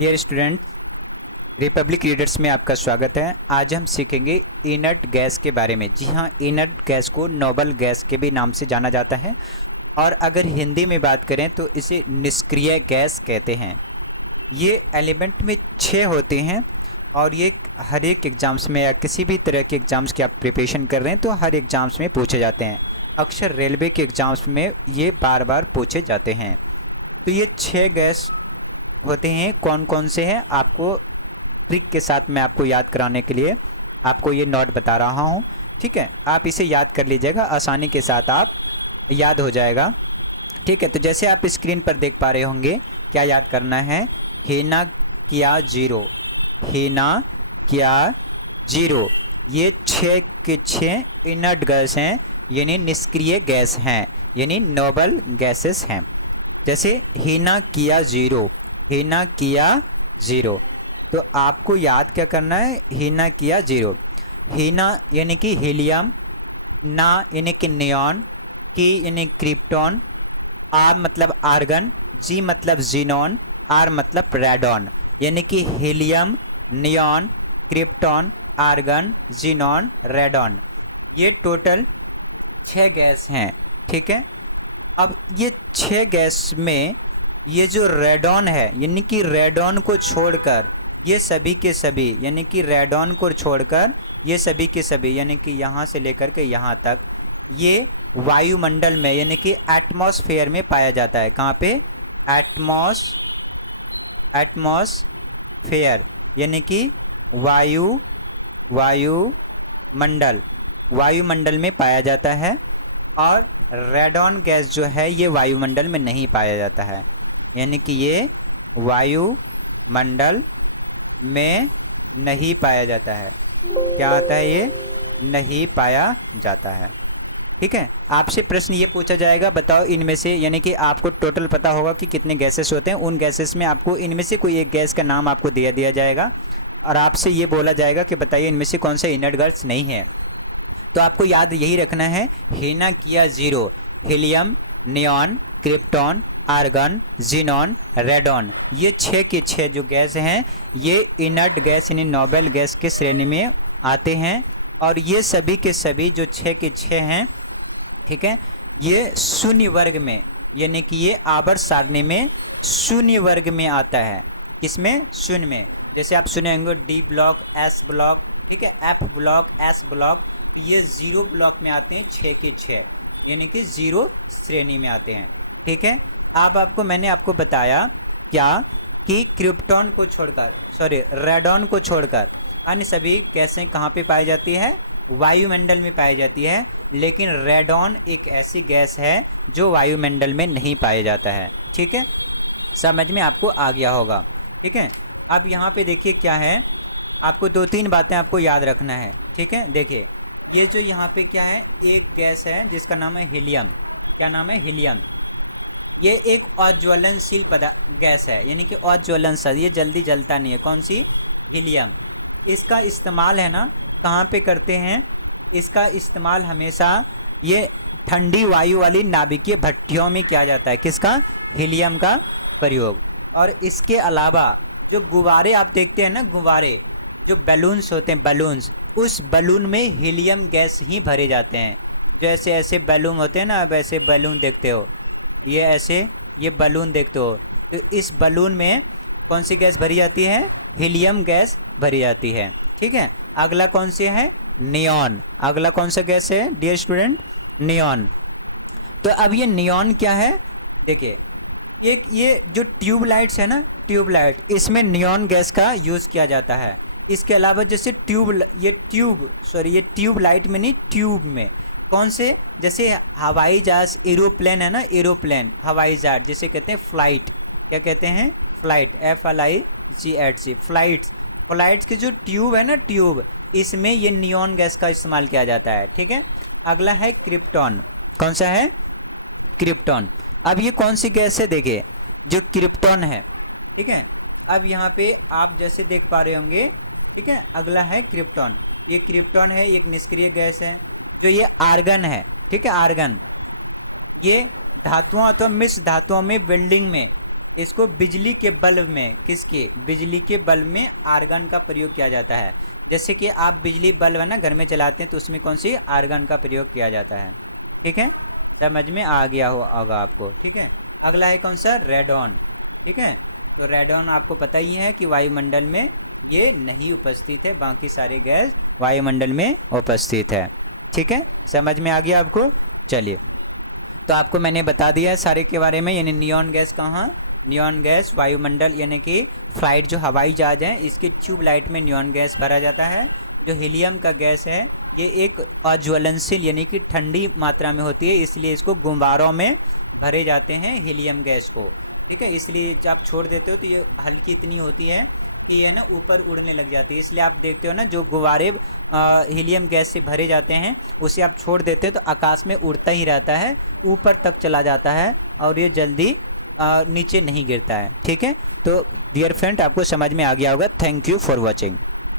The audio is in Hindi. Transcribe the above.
डियर स्टूडेंट, रिपब्लिक रीडर्स में आपका स्वागत है। आज हम सीखेंगे इनर्ट गैस के बारे में। जी हाँ, इनर्ट गैस को नोबल गैस के भी नाम से जाना जाता है और अगर हिंदी में बात करें तो इसे निष्क्रिय गैस कहते हैं। ये एलिमेंट में 6 होते हैं और ये हर एक एग्ज़ाम्स में या किसी भी तरह के एग्ज़ाम्स की आप प्रिपरेशन कर रहे हैं तो हर एग्ज़ाम्स में पूछे जाते हैं। अक्सर रेलवे के एग्ज़ाम्स में ये बार बार पूछे जाते हैं। तो ये 6 गैस होते हैं। कौन कौन से हैं आपको ट्रिक के साथ मैं आपको याद कराने के लिए आपको ये नोट बता रहा हूँ। ठीक है, आप इसे याद कर लीजिएगा, आसानी के साथ आप याद हो जाएगा। ठीक है, तो जैसे आप स्क्रीन पर देख पा रहे होंगे, क्या याद करना है? हीना किया जीरो, हीना किया जीरो। ये 6 के 6 इनर्ट गैस हैं, यानी निष्क्रिय गैस हैं, यानी नोबल गैसेस हैं। जैसे हीना किया जीरो, हीना किया जीरो, तो आपको याद क्या करना है? हीना किया जीरो। हीना यानी कि हीलियम, ना यानी कि नियॉन, की यानी क्रिप्टॉन, आर मतलब आर्गन, जी मतलब जीनॉन, आर मतलब रेडॉन, यानी कि helium, neon, krypton, argon, xenon, radon. ये टोटल 6 गैस हैं। ठीक है, अब ये 6 गैस में ये जो रेडॉन है, यानी कि रेडॉन को छोड़कर ये सभी के सभी, यानी कि रेडॉन को छोड़कर ये सभी के सभी, यानी कि यहाँ से लेकर के यहाँ तक, ये वायुमंडल में यानी कि एटमॉस्फेयर में पाया जाता है। कहाँ पे? एटमॉस्फेयर यानी कि वायुमंडल में पाया जाता है। और रेडॉन गैस जो है ये वायुमंडल में नहीं पाया जाता है, यानी कि ये वायुमंडल में नहीं पाया जाता है। क्या आता है? ये नहीं पाया जाता है। ठीक है, आपसे प्रश्न ये पूछा जाएगा, बताओ इनमें से, यानी कि आपको टोटल पता होगा कि कितने गैसेस होते हैं। उन गैसेस में आपको इनमें से कोई एक गैस का नाम आपको दिया जाएगा और आपसे ये बोला जाएगा कि बताइए इनमें से कौन सा इनर्ट गैस नहीं है। तो आपको याद यही रखना है, हीना किया zero, helium, neon, krypton, argon, xenon, radon. ये 6 के 6 जो गैस हैं ये इनर्ट गैस यानी नोबल गैस के श्रेणी में आते हैं। और ये सभी के सभी जो 6 के 6 हैं, ठीक है, ये शून्य वर्ग में, यानी कि ये आवर्त सारणी में शून्य वर्ग में आता है। किसमें? शून्य में। जैसे आप सुने होंगे डी ब्लॉक, एस ब्लॉक, ठीक है, एफ ब्लॉक, एस ब्लॉक, ये 0 ब्लॉक में आते हैं 6 के 6, यानी कि 0 श्रेणी में आते हैं। ठीक है, अब मैंने आपको बताया क्या कि क्रिप्टॉन को छोड़कर, रेडॉन को छोड़कर अन्य सभी गैसें कहाँ पे पाई जाती है? वायुमंडल में पाई जाती है। लेकिन रेडॉन एक ऐसी गैस है जो वायुमंडल में नहीं पाया जाता है। ठीक है, समझ में आपको आ गया होगा। ठीक है, अब यहाँ पे देखिए क्या है, आपको 2-3 बातें आपको याद रखना है। ठीक है, देखिए ये जो यहाँ पे क्या है, एक गैस है जिसका नाम है हीलियम। क्या नाम है? हीलियम। ये एक अज्वलनशील गैस है, यानी कि अज्वलनशील, ये जल्दी जलता नहीं है। कौन सी? हीलियम। इसका इस्तेमाल है ना कहाँ पे करते हैं? इसका इस्तेमाल हमेशा ये ठंडी वायु वाली नाभिकीय भट्टियों में किया जाता है। किसका? हीलियम का प्रयोग। और इसके अलावा जो गुब्बारे आप देखते हैं ना, गुब्बारे जो बैलून्स होते हैं, बैलून्स, उस बैलून में हीलियम गैस ही भरे जाते हैं। जैसे ऐसे बैलून होते हैं ना, अब ऐसे बैलून देखते हो, ये ऐसे ये बैलून देखते हो, तो इस बैलून में कौन सी गैस भरी जाती है? हीलियम गैस भरी जाती है। ठीक है, अगला कौन सी है? नियॉन। अगला कौन सा गैस है डियर स्टूडेंट? नियॉन। तो अब ये नियॉन क्या है? देखिए एक ये जो ट्यूबलाइट्स है ना, ट्यूबलाइट, इसमें नियॉन गैस का यूज़ किया जाता है। इसके अलावा जैसे ये ट्यूबलाइट में नहीं, ट्यूब में कौन से, जैसे हवाई जहाज, एरोप्लेन है ना, एरोप्लेन, हवाई जहाज जिसे कहते हैं फ्लाइट। क्या कहते हैं? फ्लाइट, FLIGHT, फ्लाइट्स की जो ट्यूब है ना, ट्यूब, इसमें ये नियॉन गैस का इस्तेमाल किया जाता है। ठीक है, अगला है क्रिप्टॉन। कौन सा है? क्रिप्टॉन। अब ये कौन सी गैस है? देखिए जो क्रिप्टॉन है। ठीक है, अब यहाँ पे आप जैसे देख पा रहे होंगे, ठीक है, अगला है क्रिप्टॉन। ये क्रिप्टॉन है, एक निष्क्रिय गैस है। जो ये आर्गन है, ठीक है, आर्गन, ये धातुओं अथवा मिश्र धातुओं में वेल्डिंग में इसको बिजली के बल्ब में, किसके, बिजली के बल्ब में आर्गन का प्रयोग किया जाता है। जैसे कि आप बिजली बल्ब है ना घर में चलाते हैं तो उसमें कौन सी आर्गन का प्रयोग किया जाता है। ठीक है, समझ में आ गया होगा आपको। ठीक है, अगला है कौन सा, रेडॉन। ठीक है, तो रेडॉन आपको पता ही है कि वायुमंडल में ये नहीं उपस्थित है, बाकी सारे गैस वायुमंडल में उपस्थित है। ठीक है, समझ में आ गया आपको। चलिए, तो आपको मैंने बता दिया है सारे के बारे में, यानी नियॉन गैस कहाँ, नियॉन गैस वायुमंडल यानी कि फ्लाइट जो हवाई जहाज है इसके ट्यूब लाइट में नियॉन गैस भरा जाता है। जो हीलियम का गैस है ये एक अज्वलनशील यानी कि ठंडी मात्रा में होती है, इसलिए इसको गुब्बारों में भरे जाते हैं हीलियम गैस को। ठीक है, इसलिए जब आप छोड़ देते हो तो ये हल्की इतनी होती है कि ये ना ऊपर उड़ने लग जाती है। इसलिए आप देखते हो ना जो गुब्बारे हीलियम गैस से भरे जाते हैं उसे आप छोड़ देते हो तो आकाश में उड़ता ही रहता है, ऊपर तक चला जाता है और ये जल्दी नीचे नहीं गिरता है। ठीक है, तो डियर फ्रेंड आपको समझ में आ गया होगा। Thank you for watching.